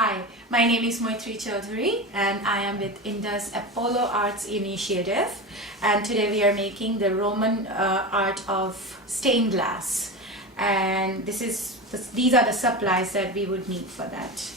Hi, my name is Moitreyee and I am with Induz Appollo Arts Initiative, and today we are making the Roman art of stained glass, and these are the supplies that we would need for that.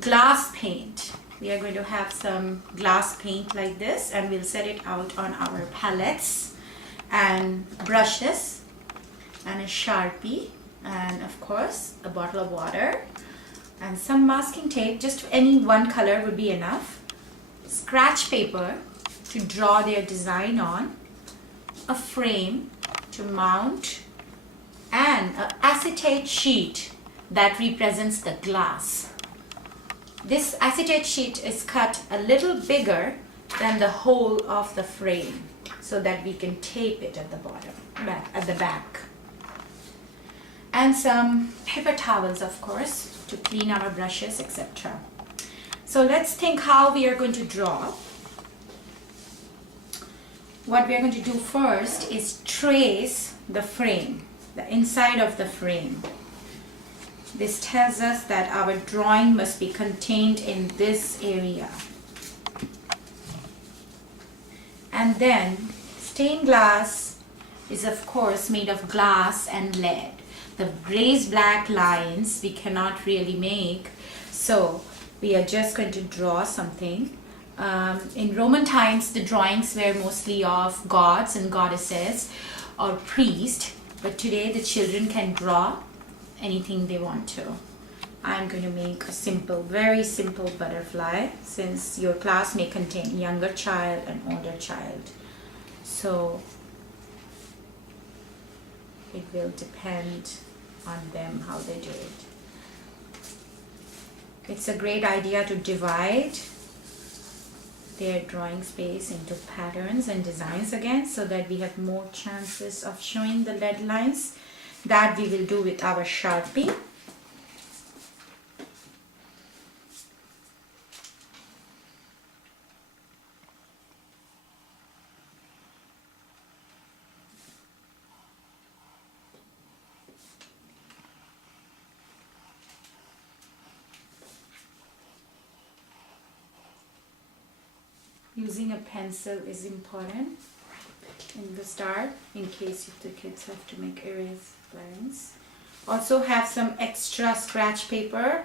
Glass paint. We are going to have some glass paint like this, and we'll set it out on our palettes, and brushes and a Sharpie, and of course a bottle of water and some masking tape. Just any one color would be enough. Scratch paper to draw their design on, a frame to mount, and an acetate sheet that represents the glass. This acetate sheet is cut a little bigger than the whole of the frame so that we can tape it at the bottom, at the back. And some paper towels, of course, to clean our brushes, etc. So let's think how we are going to draw. What we are going to do first is trace the frame, the inside of the frame. This tells us that our drawing must be contained in this area. And then stained glass is of course made of glass and lead. The raised black lines we cannot really make, so we are just going to draw something. In Roman times, the drawings were mostly of gods and goddesses or priests, but today the children can draw anything they want to. I'm going to make a simple, very simple butterfly, since your class may contain younger child and older child. So it will depend on them how they do it. It's a great idea to divide their drawing space into patterns and designs again, so that we have more chances of showing the lead lines. That we will do with our Sharpie. Using a pencil is important in the start, in case if the kids have to make erase lines. Also have some extra scratch paper.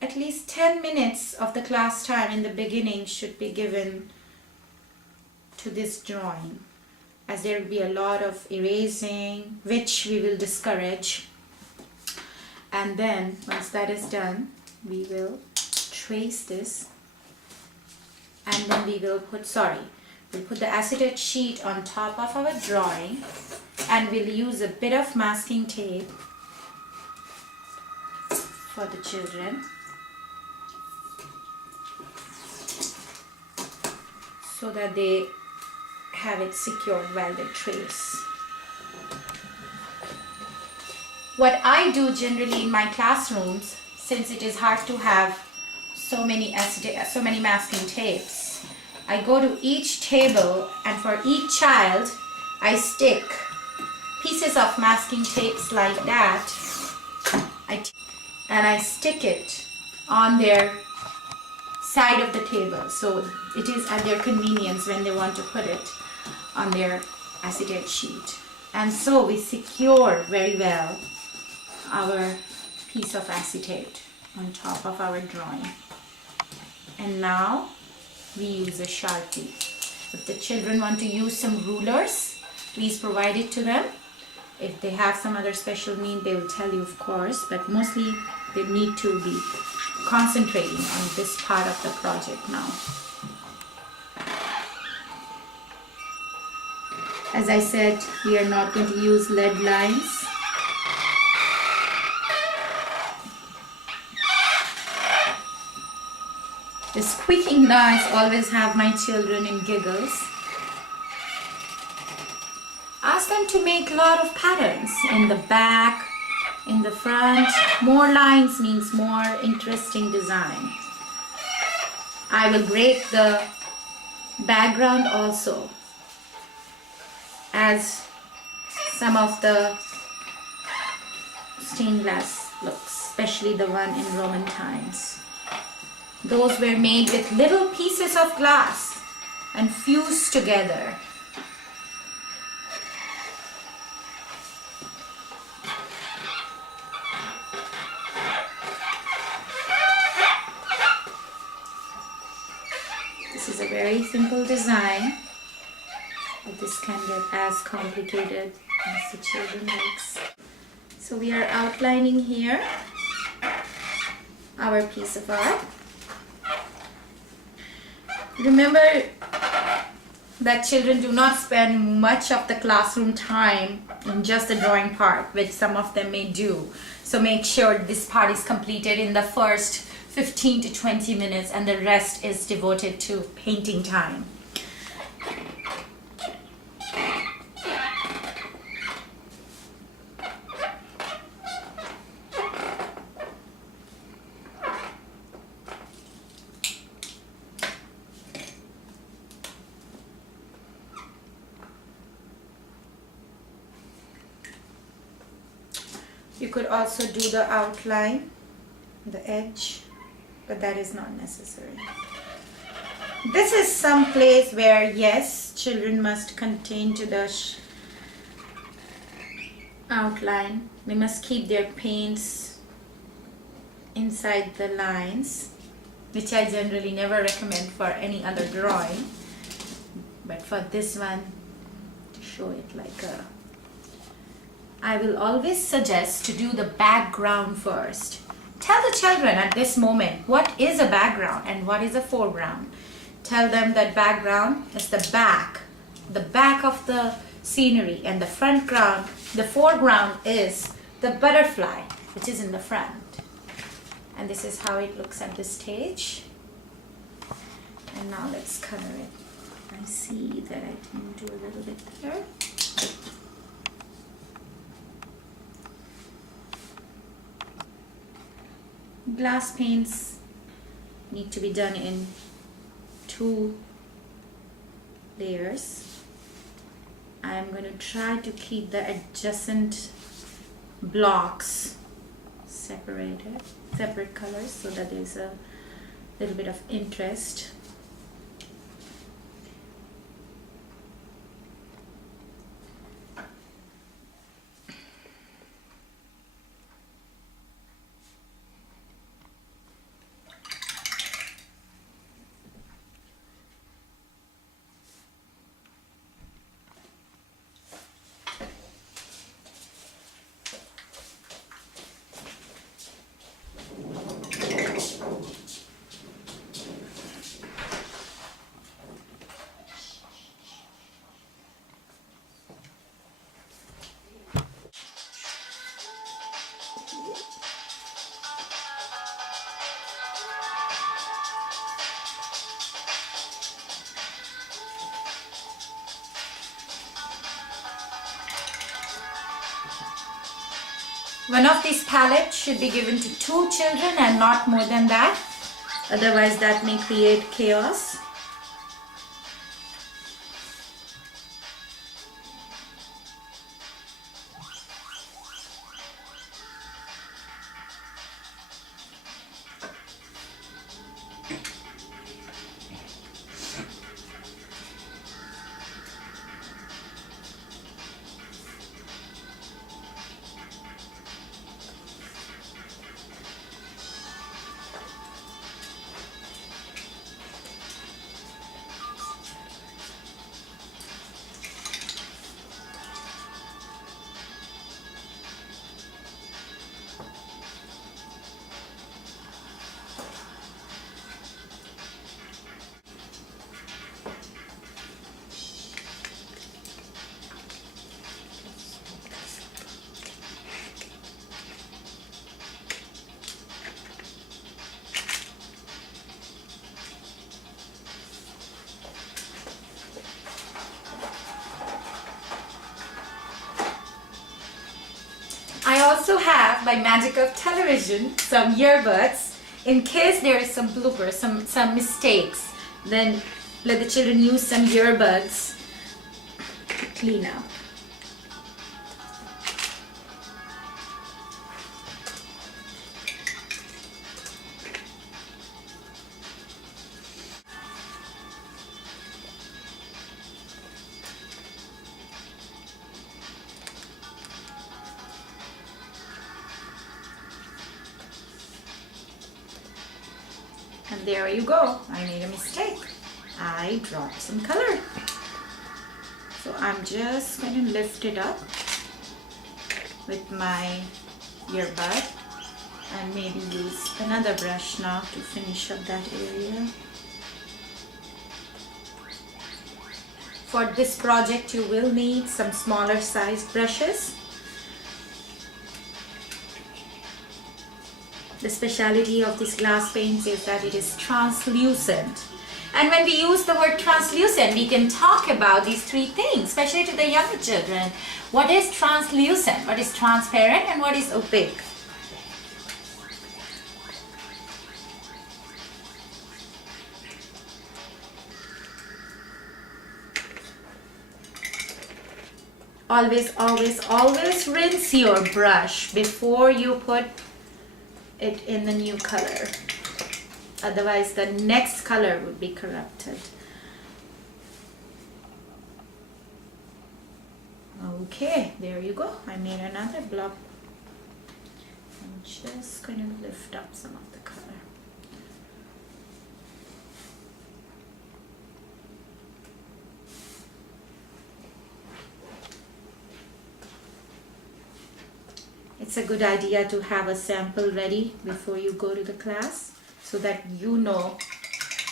At least 10 minutes of the class time in the beginning should be given to this drawing, as there will be a lot of erasing, which we will discourage. And then once that is done, we will trace this, and then we will put the acetate sheet on top of our drawing, and we'll use a bit of masking tape for the children so that they have it secured while they trace. What I do generally in my classrooms, since it is hard to have so many masking tapes, I go to each table, and for each child I stick pieces of masking tapes like that, and I stick it on their side of the table, so it is at their convenience when they want to put it on their acetate sheet. And so we secure very well our piece of acetate on top of our drawing. And now we use a Sharpie. If the children want to use some rulers, please provide it to them. If they have some other special need, they will tell you, of course, but mostly they need to be concentrating on this part of the project now. As I said, we are not going to use lead lines. The squeaking noise always have my children in giggles. Ask them to make a lot of patterns in the back, in the front. More lines means more interesting design. I will break the background also, as some of the stained glass looks, especially the one in Roman times. Those were made with little pieces of glass and fused together. This is a very simple design, but this can get as complicated as the children likes. So we are outlining here our piece of art. Remember that children do not spend much of the classroom time in just the drawing part, which some of them may do. So make sure this part is completed in the first 15 to 20 minutes and the rest is devoted to painting time. You could also do the outline, the edge, but that is not necessary. This is some place where, yes, children must continue to the outline. They must keep their paints inside the lines, which I generally never recommend for any other drawing. But for this one, to show it like a... I will always suggest to do the background first. Tell the children at this moment what is a background and what is a foreground. Tell them that background is the back of the scenery, and the foreground is the butterfly, which is in the front. And this is how it looks at this stage. And now let's color it. I see that I can do a little bit there. Glass paints need to be done in 2 layers. I'm going to try to keep the adjacent blocks separated, separate colors, so that there's a little bit of interest. One of these palettes should be given to 2 children and not more than that. Otherwise that may create chaos. I also have, by magic of television, some earbuds in case there is some bloopers, some mistakes. Then let the children use some earbuds to clean up. there you go. I made a mistake. I dropped some color. So I'm just going to lift it up with my earbud and maybe use another brush now to finish up that area. For this project you will need some smaller sized brushes. The speciality of this glass paints is that it is translucent. And when we use the word translucent, we can talk about these three things, especially to the younger children. What is translucent, what is transparent, and what is opaque? Always, always, always rinse your brush before you put it in the new color. Otherwise, the next color would be corrupted. Okay, there you go. I made another blob. I'm just going to lift up some of the color. It's a good idea to have a sample ready before you go to the class so that you know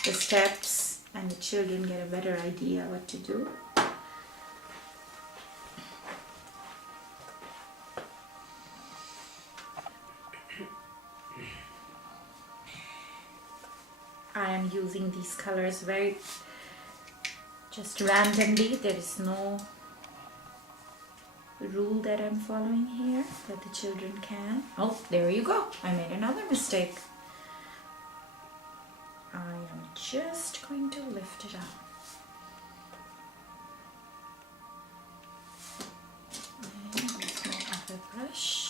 the steps and the children get a better idea what to do. I am using these colors very just randomly. There is no rule that I'm following here that the children can. Oh, there you go. I made another mistake. I am just going to lift it up. And with my other brush.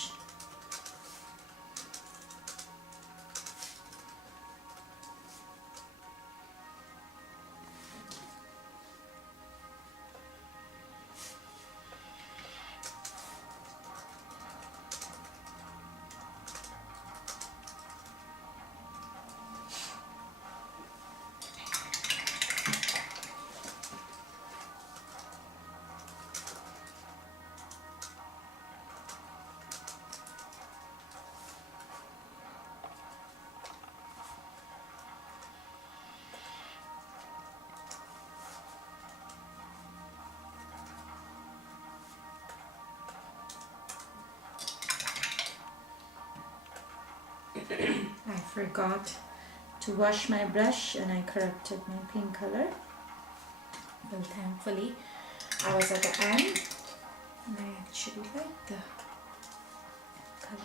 I forgot to wash my brush and I corrupted my pink color. Well, thankfully I was at the end and I actually like the color.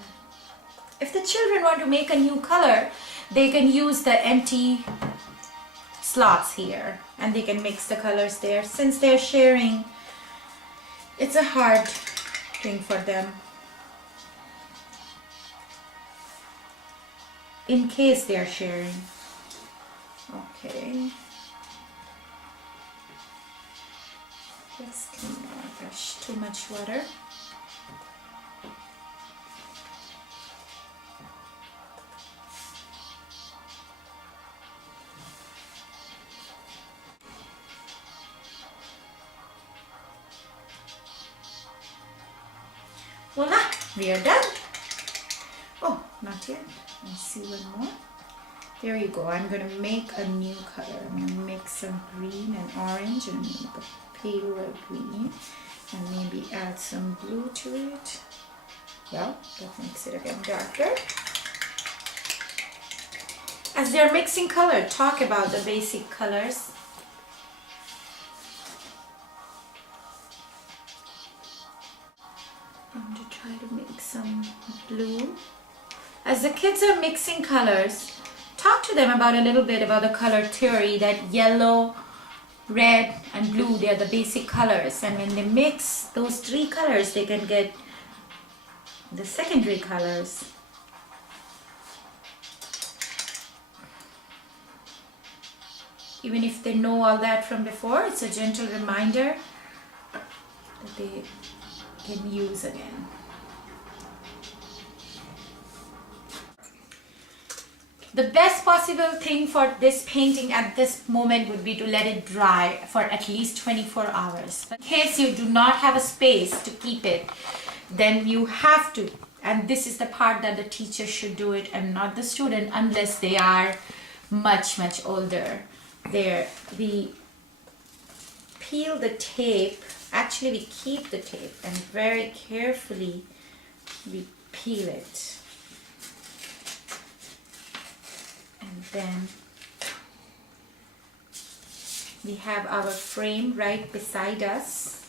If the children want to make a new color, they can use the empty slots here and they can mix the colors there. Since they're sharing, it's a hard thing for them. In case they are sharing. Okay. Let's clean our brush. Too much water. Voila, we are done. Oh, not yet. Let's see one more. There you go. I'm going to make a new color. I'm going to mix some green and orange and make a paler green and maybe add some blue to it. Well, that makes it again darker. As they're mixing color, talk about the basic colors. I'm going to try to make some blue. As the kids are mixing colors, talk to them about a little bit about the color theory, that yellow, red and blue, they are the basic colors, and when they mix those three colors they can get the secondary colors. Even if they know all that from before, it's a gentle reminder that they can use again. The best possible thing for this painting at this moment would be to let it dry for at least 24 hours. In case you do not have a space to keep it, then you have to, and this is the part that the teacher should do it and not the student, unless they are much older. There, we peel the tape. Actually, we keep the tape and very carefully we peel it. And then we have our frame right beside us,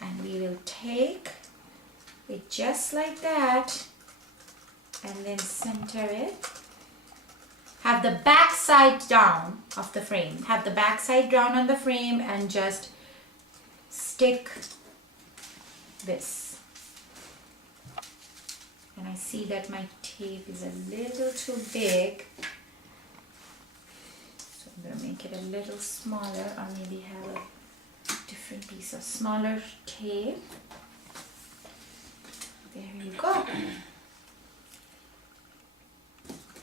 and we will take it just like that and then center it. Have the back side down of the frame. Have the back side down on the frame and just stick this. And I see that my tape is a little too big. So I'm going to make it a little smaller, or maybe have a different piece of smaller tape. There you go.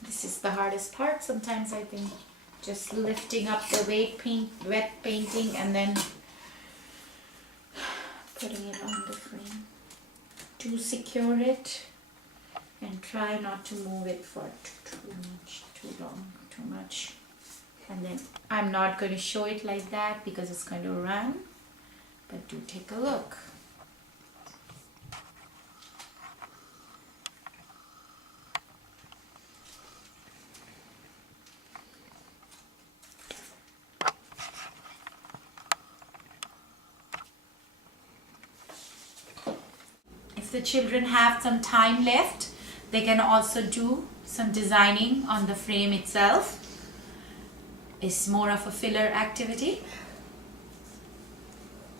This is the hardest part. Sometimes I think just lifting up the wet painting and then putting it on the frame to secure it, and try not to move it for too much. And then I'm not going to show it like that because it's going to run, but do take a look. If the children have some time left, they can also do some designing on the frame itself. It's more of a filler activity.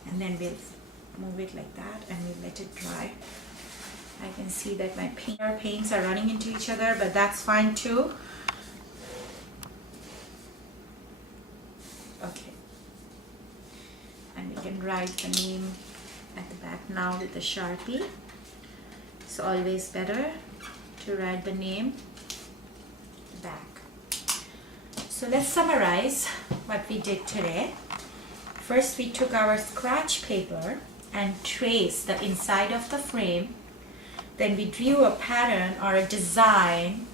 And then we'll move it like that and we'll let it dry. I can see that my paints are running into each other, but that's fine too. Okay. And we can write the name at the back now with the Sharpie. It's always better to write the name back. So let's summarize what we did today. First, we took our scratch paper and traced the inside of the frame. Then we drew a pattern or a design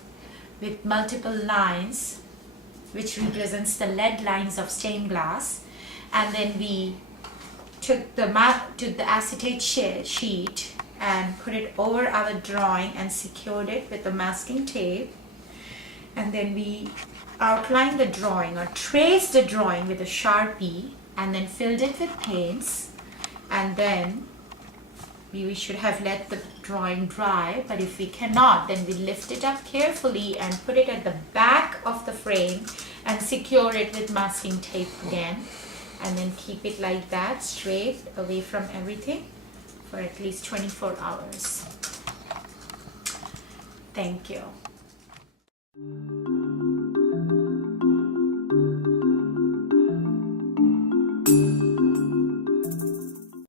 with multiple lines, which represents the lead lines of stained glass. And then we took the acetate sheet and put it over our drawing and secured it with the masking tape. And then we outlined the drawing or traced the drawing with a Sharpie and then filled it with paints. And then we should have let the drawing dry, but if we cannot, then we lift it up carefully and put it at the back of the frame and secure it with masking tape again, and then keep it like that, straight away from everything, for at least 24 hours. Thank you.